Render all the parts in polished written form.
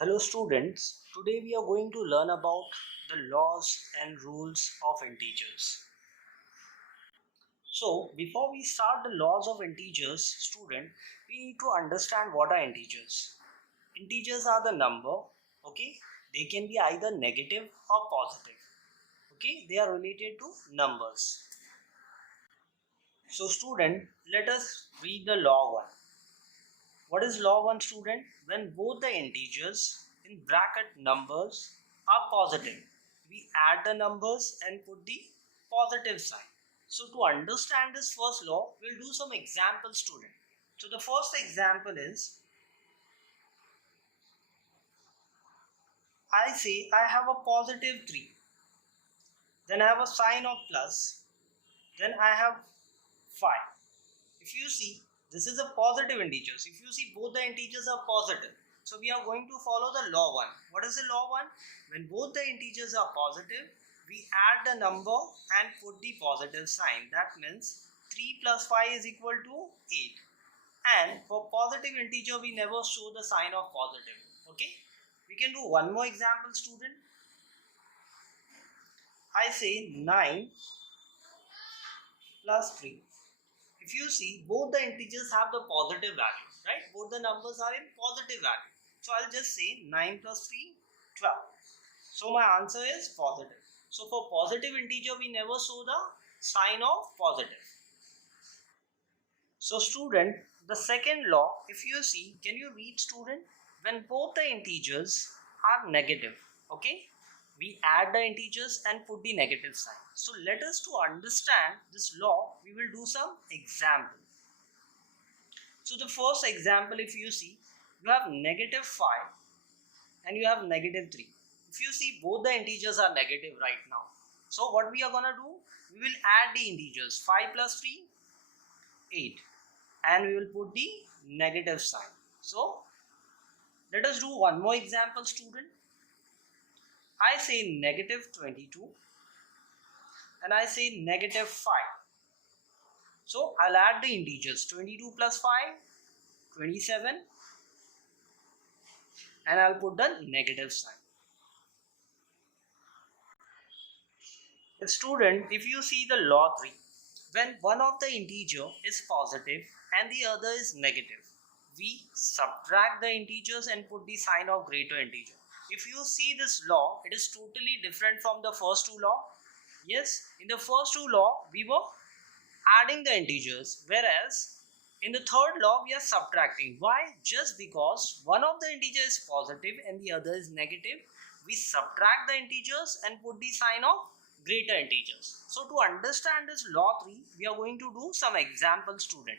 Hello students, today we are going to learn about the laws and rules of integers. So before we start the laws of integers, student, we need to understand what are integers. Integers are the number, okay? They can be either negative or positive, okay? They are related to numbers. So student, let us read the law 1. What is law 1 student? When both the integers in bracket numbers are positive, we add the numbers and put the positive sign. So to understand this first law, we'll do some example student. So the first example is, I say I have a positive 3, then I have a sign of plus, then I have 5. If you see, this is a positive integers. If you see, both the integers are positive. So we are going to follow the law 1. What is the law 1? When both the integers are positive, we add the number and put the positive sign. That means 3 plus 5 is equal to 8. And for positive integer, we never show the sign of positive. Okay? We can do one more example, student. I say 9 plus 3. If you see, both the integers have the positive value, right? Both the numbers are in positive value. So I'll just say 9 plus 3, 12. So my answer is positive. So for positive integer, we never show the sign of positive. So student, the second law, if you see, can you read student? When both the integers are negative, okay? We add the integers and put the negative sign. So let us to understand this law, we will do some example. So the first example, if you see, you have negative 5 and you have negative 3. If you see, both the integers are negative right now. So what we are going to do, we will add the integers 5 plus 3, 8, and we will put the negative sign. So let us do one more example, student. I say negative 22 and I say negative 5. So I'll add the integers 22 plus 5, 27, and I'll put the negative sign. Student, if you see the law 3, when one of the integer is positive and the other is negative, we subtract the integers and put the sign of greater integer. If you see this law, it is totally different from the first two law. Yes, in the first two law, we were adding the integers, whereas in the third law, we are subtracting. Why? Just because one of the integer is positive and the other is negative, we subtract the integers and put the sign of greater integers. So to understand this law 3, we are going to do some example, student.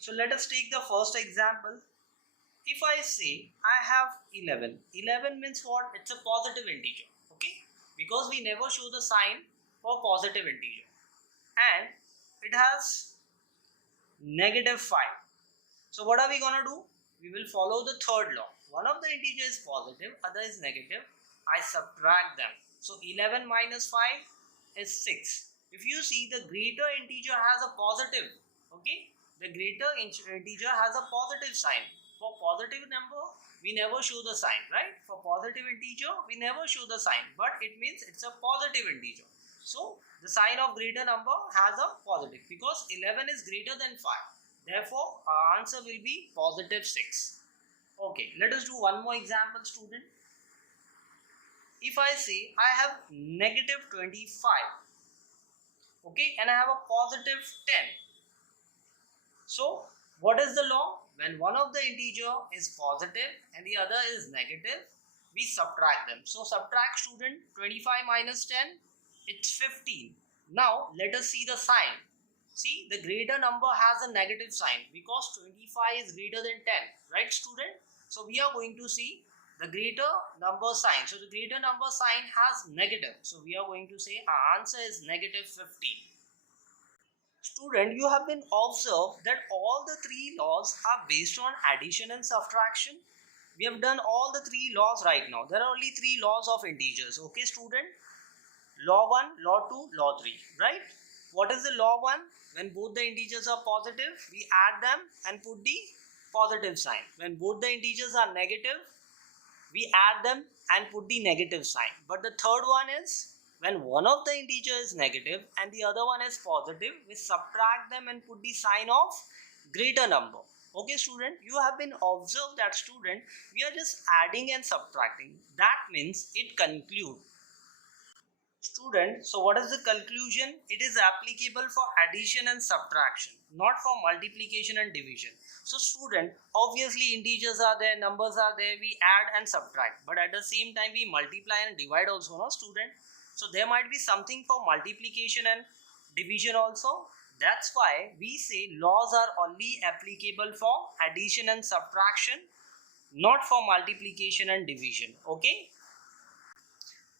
So let us take the first example. If I say I have 11, 11 means what? It's a positive integer, okay? Because we never show the sign for positive integer. And it has negative 5. So what are we going to do? We will follow the third law. One of the integer is positive, other is negative. I subtract them. So 11 minus 5 is 6. If you see, the greater integer has a positive, okay? The greater integer has a positive sign. For positive number, we never show the sign, right? For positive integer, we never show the sign, but it means it's a positive integer. So the sign of greater number has a positive because 11 is greater than 5. Therefore, our answer will be positive 6. Okay, let us do one more example, student. If I say I have negative 25, okay, and I have a positive 10. So what is the law? When one of the integer is positive and the other is negative, we subtract them. So subtract, student. 25 minus 10, it's 15. Now let us see the sign. See, the greater number has a negative sign because 25 is greater than 10, right, student? So we are going to see the greater number sign. So the greater number sign has negative. So we are going to say our answer is negative 15. Student, you have been observed that all the three laws are based on addition and subtraction. We have done all the three laws right now. There are only three laws of integers. Okay, student? Law 1, law 2, law 3, right? What is the law 1? When both the integers are positive, we add them and put the positive sign. When both the integers are negative, we add them and put the negative sign. But the third one is when one of the integer is negative and the other one is positive, we subtract them and put the sign of greater number. Okay student, you have been observed that student, we are just adding and subtracting. That means it concludes. Student, so what is the conclusion? It is applicable for addition and subtraction, not for multiplication and division. So student, obviously integers are there, numbers are there, we add and subtract, but at the same time we multiply and divide also, no student? So there might be something for multiplication and division also. That's why we say laws are only applicable for addition and subtraction, not for multiplication and division. Okay.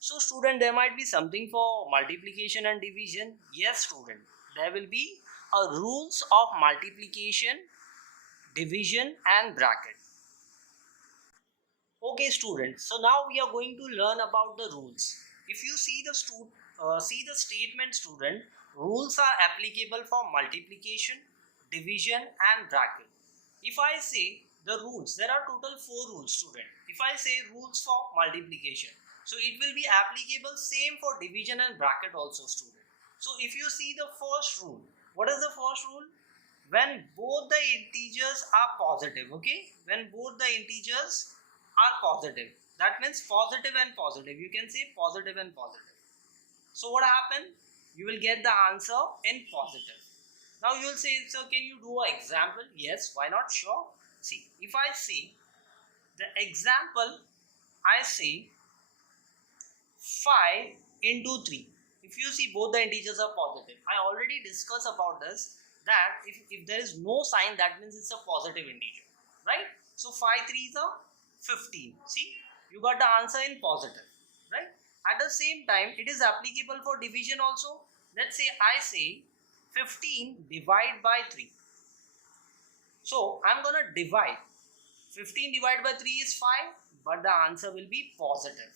So student, there might be something for multiplication and division. Yes student, there will be a rules of multiplication, division and bracket. Okay student, so now we are going to learn about the rules. If you see the statement student, rules are applicable for multiplication, division and bracket. If I say the rules, there are total 4 rules student. If I say rules for multiplication, so it will be applicable same for division and bracket also student. So if you see the first rule, what is the first rule? When both the integers are positive, okay? When both the integers are positive, that means positive and positive. You can say positive and positive. So what happened? You will get the answer in positive. Now you will say, so can you do an example? Yes, why not? Sure. See, if I see the example, I say 5 into 3. If you see both the integers are positive, I already discussed about this, that if there is no sign, that means it's a positive integer, right? So 5 3s are 15. See, you got the answer in positive, right? At the same time, it is applicable for division also. Let's say I say 15 divide by 3. So I'm gonna divide. 15 divided by 3 is 5, but the answer will be positive.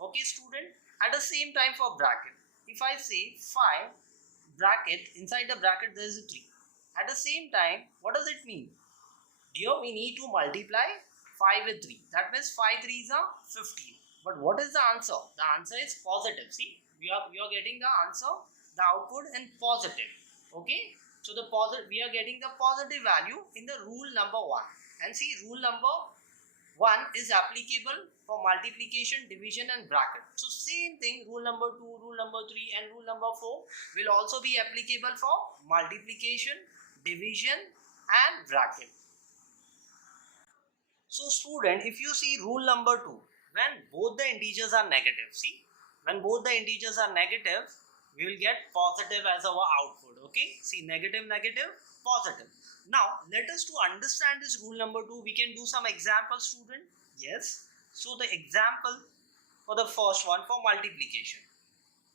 Okay student, at the same time for bracket, if I say 5 bracket, inside the bracket there is a 3. At the same time, what does it mean? Here we need to multiply 5 with 3. That means 5 3s are 15. But what is the answer? The answer is positive. See, we are getting the answer, the output in positive. Okay, so we are getting the positive value in the rule number 1. And see, rule number 1 is applicable for multiplication, division and bracket. So same thing, rule number 2, rule number 3 and rule number 4 will also be applicable for multiplication, division and bracket. So student, if you see rule number 2, when both the integers are negative, see, when both the integers are negative, we will get positive as our output. Okay, see, negative, negative, positive. Now let us to understand this rule number 2, we can do some examples student. Yes, so the example for the first one for multiplication.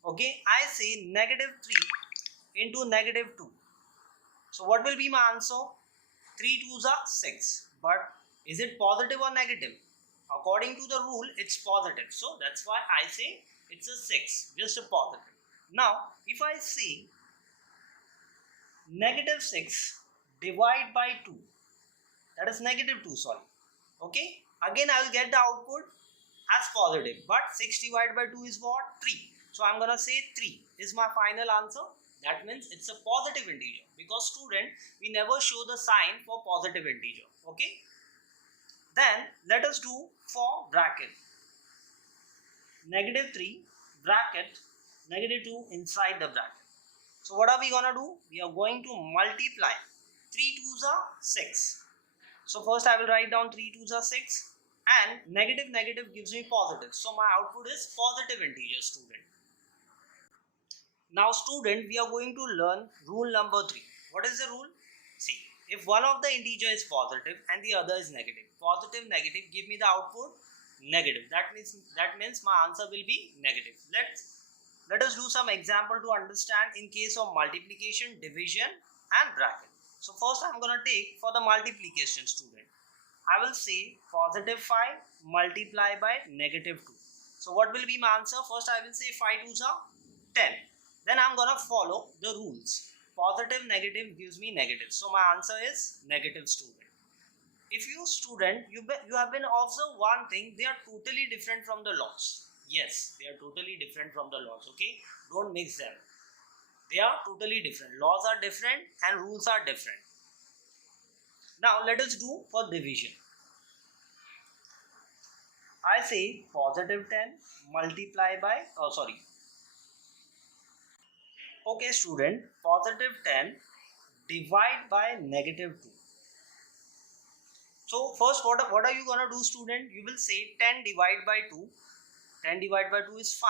Okay, I say negative 3 into negative 2. So what will be my answer? 3 2s are 6. But is it positive or negative? According to the rule, it's positive. So that's why I say it's a 6, just a positive. Now if I say negative 6 divide by 2, that is negative 2, sorry. Okay, again I will get the output as positive, but 6 divided by 2 is what? 3. So I'm gonna say 3 is my final answer. That means it's a positive integer, because student, we never show the sign for positive integer. Okay, then let us do for bracket. Negative 3 bracket negative 2 inside the bracket. So what are we gonna do? We are going to multiply. 3 2s are 6. So first I will write down 3 2s are 6, and negative negative gives me positive. So my output is positive integer student. Now student, we are going to learn rule number 3. What is the rule? See, if one of the integer is positive and the other is negative, positive negative give me the output negative. That means my answer will be negative. Let us do some example to understand in case of multiplication, division and bracket. So first I am going to take for the multiplication student. I will say positive 5 multiply by negative 2. So what will be my answer? First I will say 5 2s are 10. Then I am going to follow the rules. Positive negative gives me negative. So my answer is negative student. if you student, you have been observed one thing, they are totally different from the laws. Yes, they are totally different from the laws. Okay, don't mix them. They are totally different. Laws are different and rules are different. Now let us do for division. I say positive 10 multiply by, oh sorry, okay student, positive 10 divide by negative 2. So first what are you gonna do student? You will say 10 divided by 2. 10 divided by 2 is 5.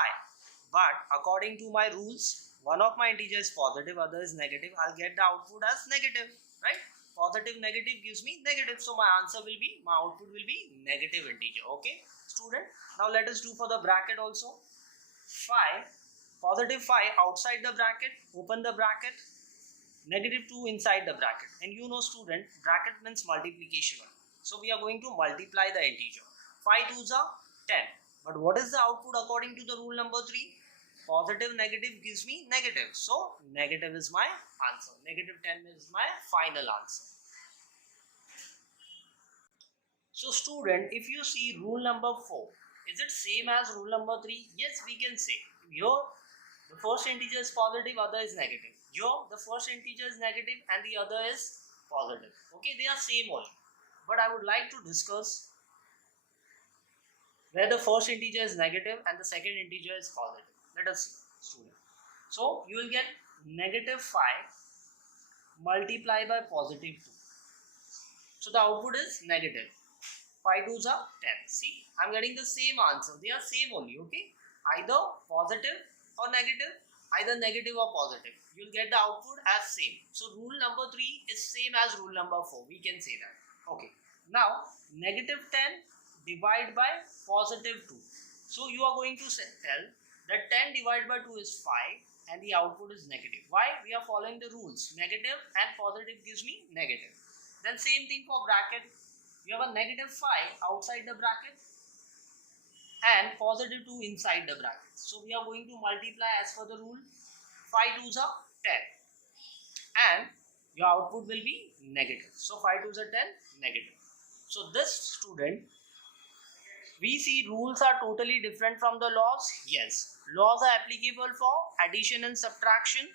But according to my rules, one of my integer is positive, other is negative. I'll get the output as negative, right? Positive negative gives me negative. So my answer will be, my output will be negative integer. Okay, student. Now let us do for the bracket also. 5, positive 5 outside the bracket, open the bracket, negative 2 inside the bracket. And you know student, bracket means multiplication. So we are going to multiply the integer. 5 2s are 10. But what is the output according to the rule number 3? Positive negative gives me negative. So negative is my answer. Negative 10 is my final answer. So student, if you see rule number 4, is it same as rule number 3? Yes, we can say. Here the first integer is positive, other is negative. Here the first integer is negative and the other is positive. Okay, they are same only. But I would like to discuss where the first integer is negative and the second integer is positive. Let us see, student. So you will get negative 5 multiplied by positive 2. So the output is negative. 5 2s are 10. See, I am getting the same answer. They are same only. Okay, either positive or negative, either negative or positive. You will get the output as same. So rule number 3 is same as rule number 4. We can say that. Okay. Now negative 10 divided by positive 2. So you are going to tell that 10 divided by 2 is 5 and the output is negative. Why? We are following the rules. Negative and positive gives me negative. Then same thing for bracket. You have a negative 5 outside the bracket and positive 2 inside the bracket. So we are going to multiply as per the rule. 5 2s are 10 and your output will be negative. So 5 2s are 10, negative. So this student, we see rules are totally different from the laws. Yes, laws are applicable for addition and subtraction,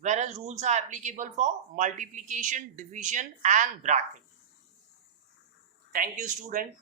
whereas rules are applicable for multiplication, division and bracket. Thank you student.